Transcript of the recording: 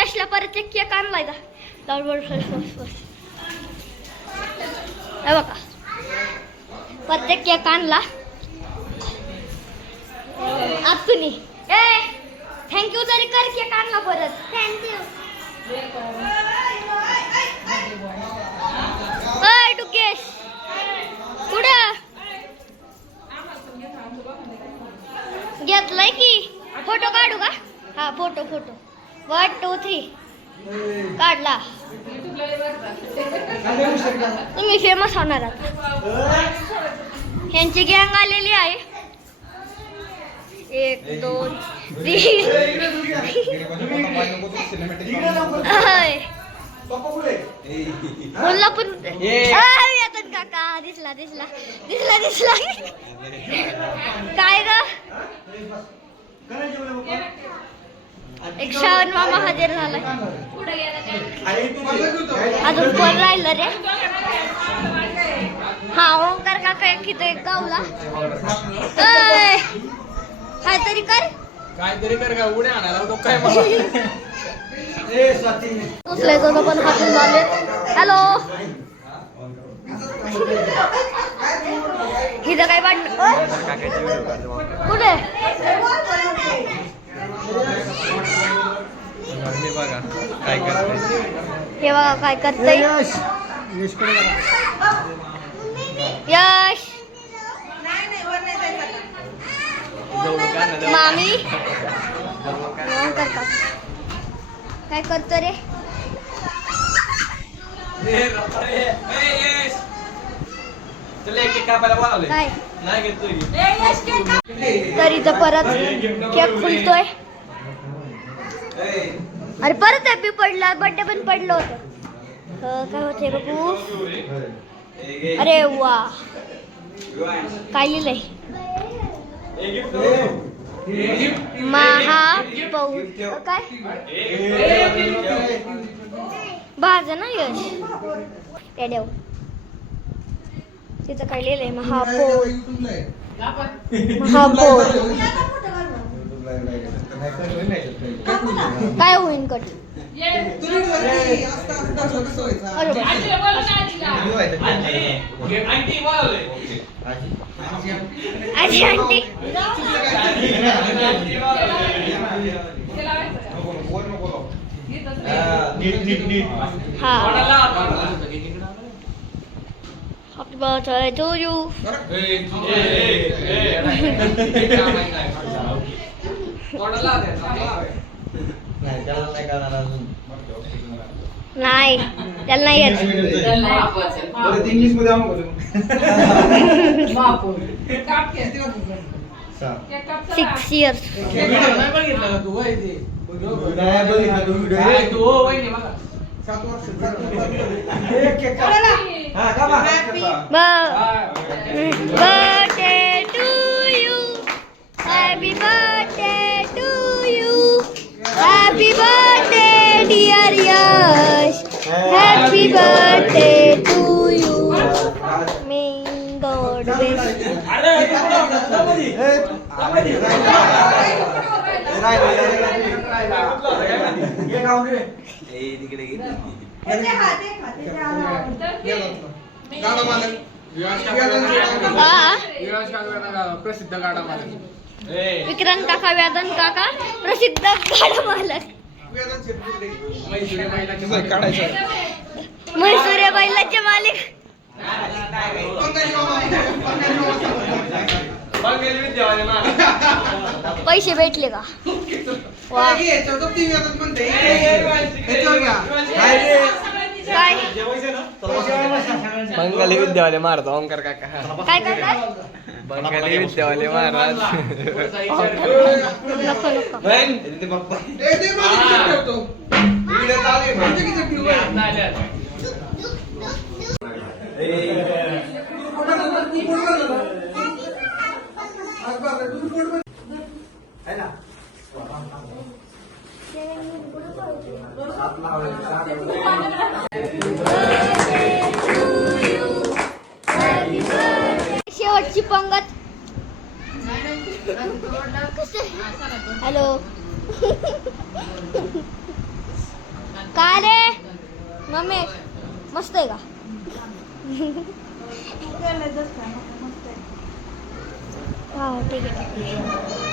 यशला परत एक केक आणलाय का बघा परत एक केक आणला आतुनी ए थँक्यू तरी कर केक आणला परत थँक्यू ओय डुकेश कुठं घेतलाय की फोटो काढू का हा फोटो 1 2 3 काढला तुम्ही फेमस होणार आता ह्यांची गँग आलेली आहे 1 2 3 कोल्हापूर येतात काका दिसला काय ग एक श्रावण मामा हजर झालाय अजून कोण राहिलं रे हा ओंकार काका किती गावला काहीतरी कर का उड्या आणायला काय उचलायचं पण हातून झाले हॅलो हिचं काय वाटलं कुठे हे बघा काय करतंय यश मामी काय करतो रे काय तरी तर परत केक खुलतोय अरे परत हॅपी पडला बर्थडे पण पडलं होतं काय होते बघू अरे वा काय लिहिलंय महापौर काय भाज ना यश येड्याव तिथं काय लिहिलंय महापौर काय होईन कट आजी आंटी हा Happy birthday to you. नाही त्याला नाही येत इंग्लिश मध्ये आम्हाला 6 years birthday to you, happy birthday to you, happy birthday dear Yash, happy birthday to you, may God bless प्रसिद्ध गाडा मालक विक्रांत काका व्यादन काका प्रसिद्ध गाडा मालक म्हैसूर बैलाचे मालिक पैसे भेटले का काय बंगाली विद्यावाले मारतो ओंकार काका काय करताय बंगाली विद्यावाले महाराज शेवटची पंगत हॅलो काय रे मम्मी मस्त आहे का हा ठीक आहे